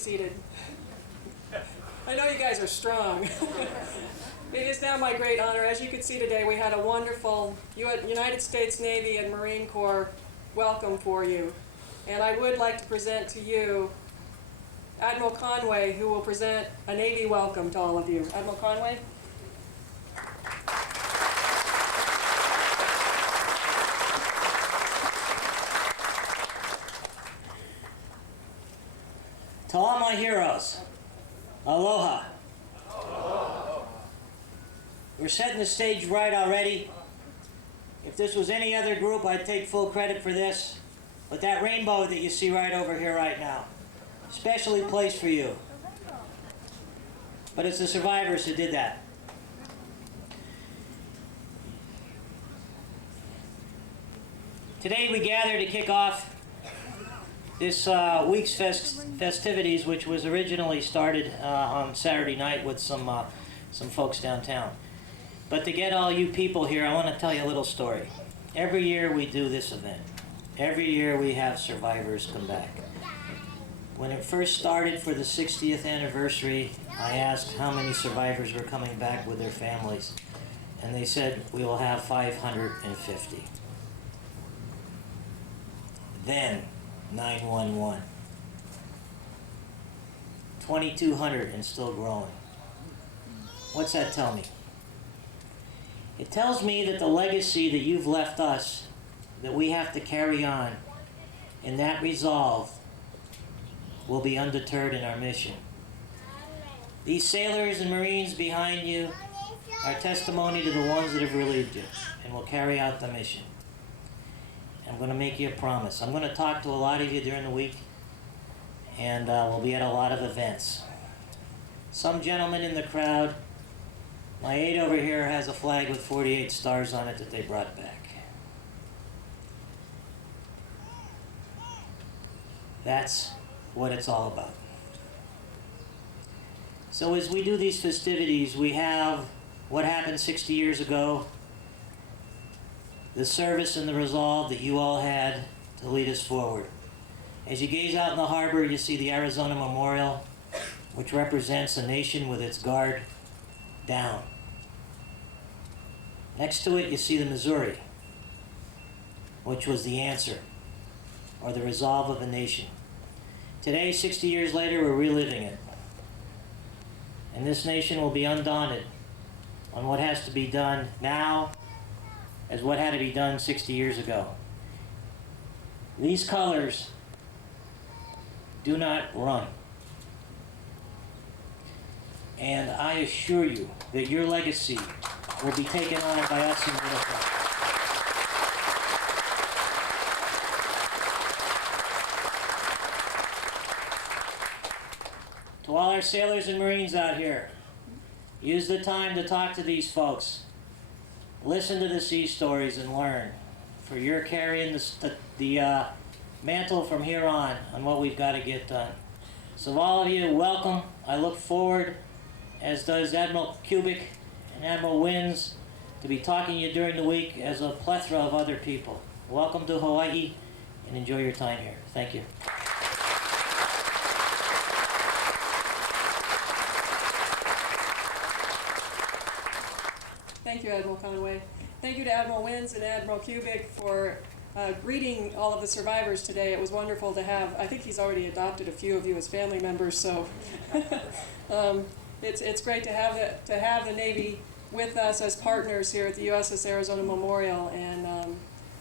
seated. I know you guys are strong. It is now my great honor. As you can see today, we had a wonderful United States Navy and Marine Corps welcome for you. And I would like to present to you Admiral Conway, who will present a Navy welcome to all of you. Admiral Conway? To all my heroes, aloha. We're setting the stage right already. If this was any other group, I'd take full credit for this. But that rainbow that you see right over here right now, specially placed for you. But it's the survivors who did that. Today we gather to kick off this week's festivities, which was originally started on Saturday night with some folks downtown. But to get all you people here, I want to tell you a little story. Every year we do this event. Every year we have survivors come back. When it first started for the 60th anniversary, I asked how many survivors were coming back with their families. And they said, we will have 550. Then, 911. 2,200 and still growing. What's that tell me? It tells me that the legacy that you've left us, that we have to carry on, and that resolve will be undeterred in our mission. These sailors and Marines behind you are testimony to the ones that have relieved you and will carry out the mission. I'm going to make you a promise. I'm going to talk to a lot of you during the week, and we'll be at a lot of events. Some gentleman in the crowd, my aide over here has a flag with 48 stars on it that they brought back. That's what it's all about. So as we do these festivities, we have what happened 60 years ago, the service and the resolve that you all had to lead us forward. As you gaze out in the harbor, you see the Arizona Memorial, which represents a nation with its guard down. Next to it, you see the Missouri, which was the answer, or the resolve of a nation. Today, 60 years later, we're reliving it. And this nation will be undaunted on what has to be done now as what had to be done 60 years ago. These colors do not run. And I assure you that your legacy will be taken on by us in uniform. To all our sailors and Marines out here, use the time to talk to these folks. Listen to the sea stories and learn, for you're carrying the mantle from here on what we've got to get done. So all of you, welcome. I look forward, as does Admiral Kubik and Admiral Wins, to be talking to you during the week as a plethora of other people. Welcome to Hawaii, and enjoy your time here. Thank you. Thank you, Admiral Conway. Thank you to Admiral Wins and Admiral Kubik for greeting all of the survivors today. It was wonderful to have. I think he's already adopted a few of you as family members, so it's great to have the Navy with us as partners here at the USS Arizona Memorial, and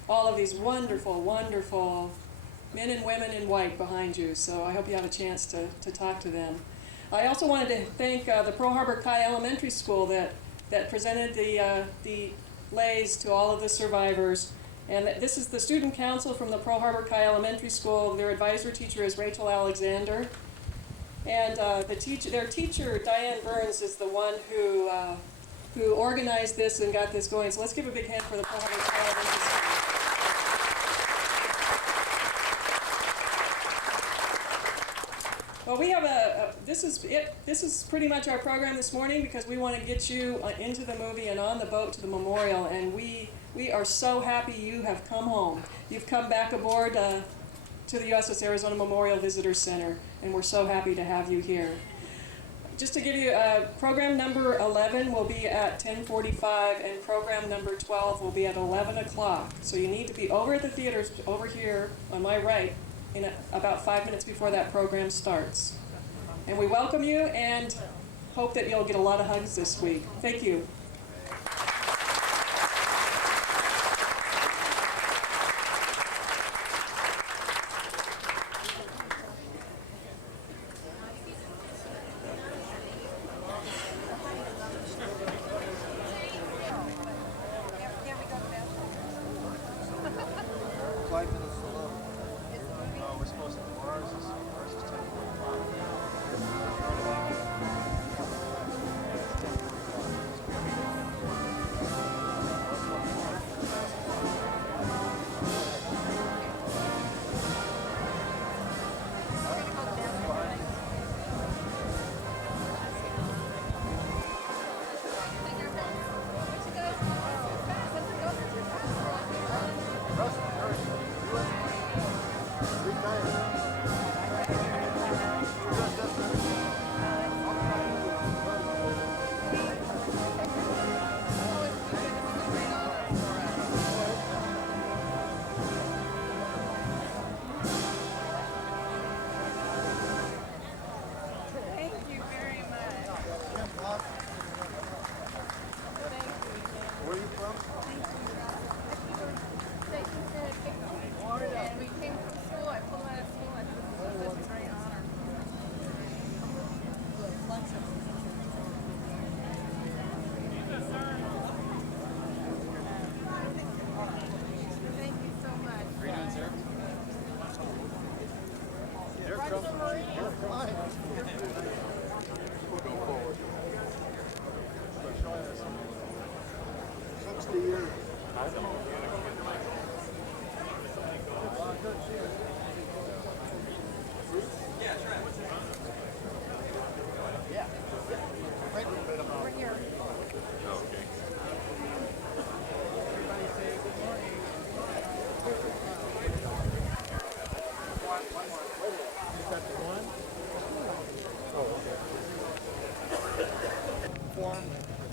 all of these wonderful, wonderful men and women in white behind you. So I hope you have a chance to talk to them. I also wanted to thank the Pearl Harbor Kai Elementary School that presented the leis to all of the survivors. And this is the student council from the Pearl Harbor Kai Elementary School. Their advisor teacher is Rachel Alexander. And their teacher, Diane Burns, is the one who organized this and got this going. So let's give a big hand for the Pearl Harbor Kai Elementary School. Well, we have this is pretty much our program this morning, because we want to get you into the movie and on the boat to the memorial, and we are so happy you have come home. You've come back aboard to the USS Arizona Memorial Visitor Center. and we're so happy to have you here. Just to give you, program number 11 will be at 10:45, and program number 12 will be at 11 o'clock. So you need to be over at the theaters, over here on my right, about 5 minutes before that program starts. And we welcome you and hope that you'll get a lot of hugs this week. Thank you.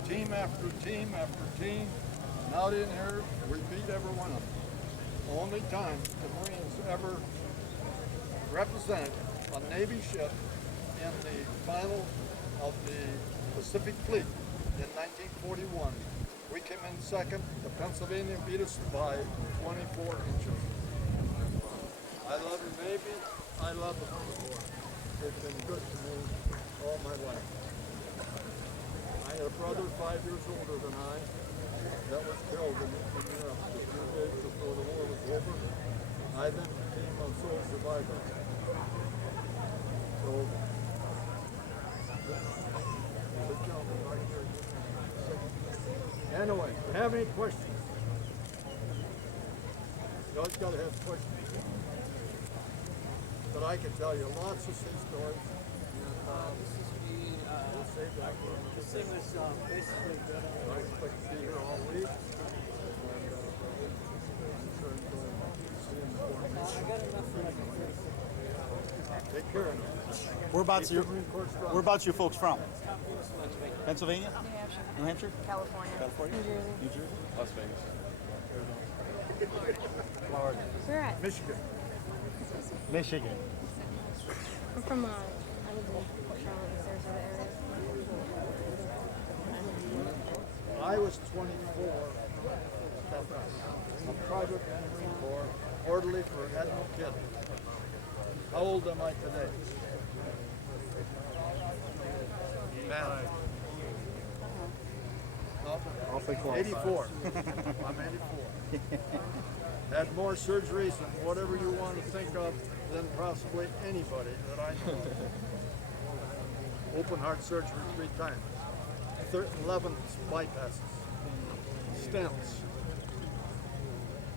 Team after team after team, and out in here, we beat every one of them. Only time the Marines ever represented a Navy ship in the final of the Pacific Fleet in 1941. We came in second. The Pennsylvania beat us by 24 inches. I love the Navy. I love the Marine Corps. It's been good to me all my life. I had a brother 5 years older than I that was killed in Europe a few days before the war was over. I then became a sole survivor. So, the gentleman right here. Anyway, if you have any questions, you always got to have questions. But I can tell you lots of sea stories. The thing was basically good. I expect to be here all week. I got enough for Take care of them. Whereabouts you folks from? Pennsylvania? New Hampshire? California. California? New Jersey. New Jersey? Las Vegas. Florida. Where at? Michigan. Michigan. I'm from, I live in Charlotte, Sarasota area. I was 24. A private in the Marine Corps, orderly for Admiral Kidd. How old am I today? Man. Awfully close. 84. I'm 84. Had more surgeries and whatever you want to think of than possibly anybody that I know of. Open heart surgery 3 times. 11 bypasses. Stents.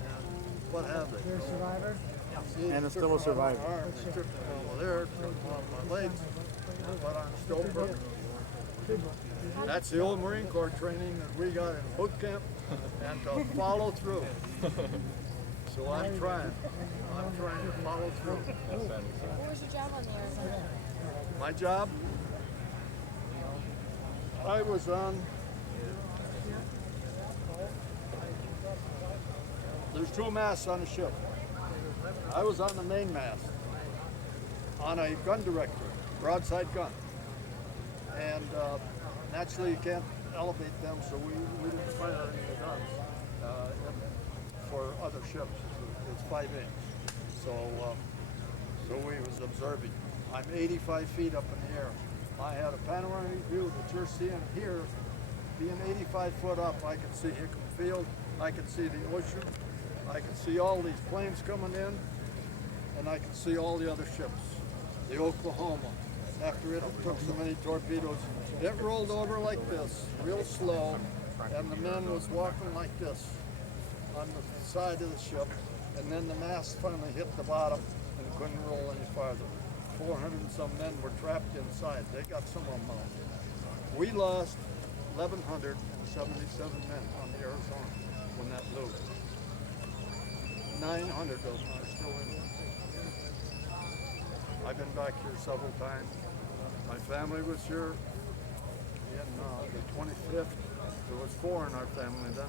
And what have they? You're a survivor? And it's still a survivor. They took one over there, took one of my legs, but I'm still broken. That's the old Marine Corps training that we got in boot camp, and to follow through. So I'm trying to follow through. What was your job on the Arizona? My job, I was on, there's two masts on the ship. I was on the main mast, on a gun director, broadside gun. And naturally you can't elevate them, so we didn't fire any of the guns for other ships. It's 5 inch. So we was observing. I'm 85 feet up in the air. I had a panoramic view that you're seeing here. Being 85 foot up, I could see Hickam Field, I could see the ocean, I could see all these planes coming in, and I could see all the other ships. The Oklahoma, after it took so many torpedoes, it rolled over like this, real slow, and the men was walking like this on the side of the ship, and then the mast finally hit the bottom and couldn't roll any farther. 400 and some men were trapped inside. They got some of them out. We lost 1,177 men on the Arizona when that blew. 900 of them are still in there. I've been back here several times. My family was here in the 25th. There was 4 in our family then.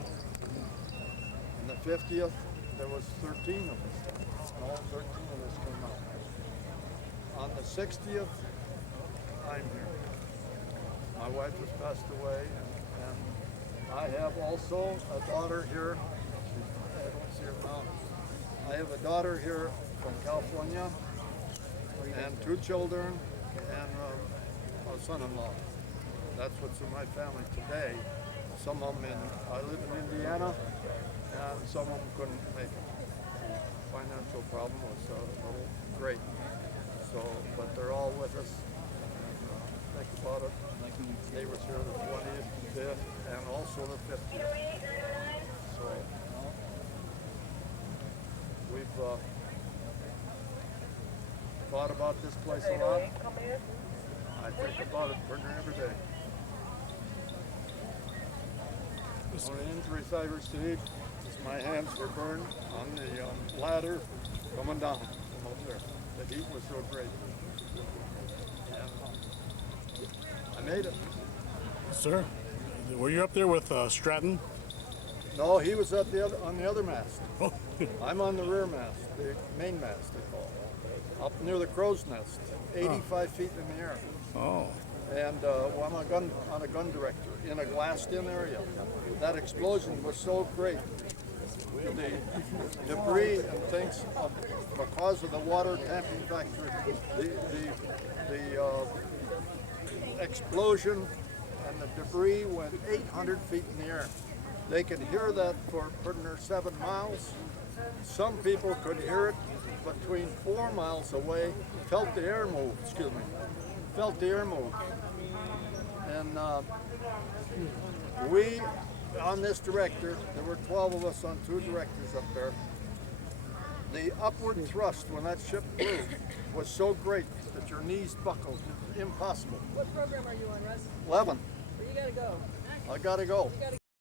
In the 50th, there was 13 of us. And all 13 of us came out. On the 60th, I'm here. My wife has passed away, and I have also a daughter here. I don't see her now. I have a daughter here from California, and 2 children, and a son-in-law. That's what's in my family today. Some of them I live in Indiana, and some of them couldn't make it. Financial problem was a little great. So, but they're all with us. And, think about it. They was here the 20th, 5th, and also the 50th. So, we've thought about this place a lot. I think about it pretty near every day. The only injuries I received is my hands were burned on the ladder coming down from up there. The heat was so great. And I made it. Sir, were you up there with Stratton? No, he was at on the other mast. Oh. I'm on the rear mast, the main mast they call it. Up near the crow's nest, 85 feet in the air. Oh. And well, I'm on a gun director in a glassed-in area. That explosion was so great. The debris and things because of the water tamping factory, the explosion and the debris went 800 feet in the air. They could hear that for pretty near 7 miles. Some people could hear it between 4 miles away, felt the air move, felt the air move. And we, on this director, there were 12 of us on 2 directors up there. The upward thrust when that ship flew was so great that your knees buckled. Impossible. What program are you on, Russ? 11. Where you gotta go? I gotta go. You gotta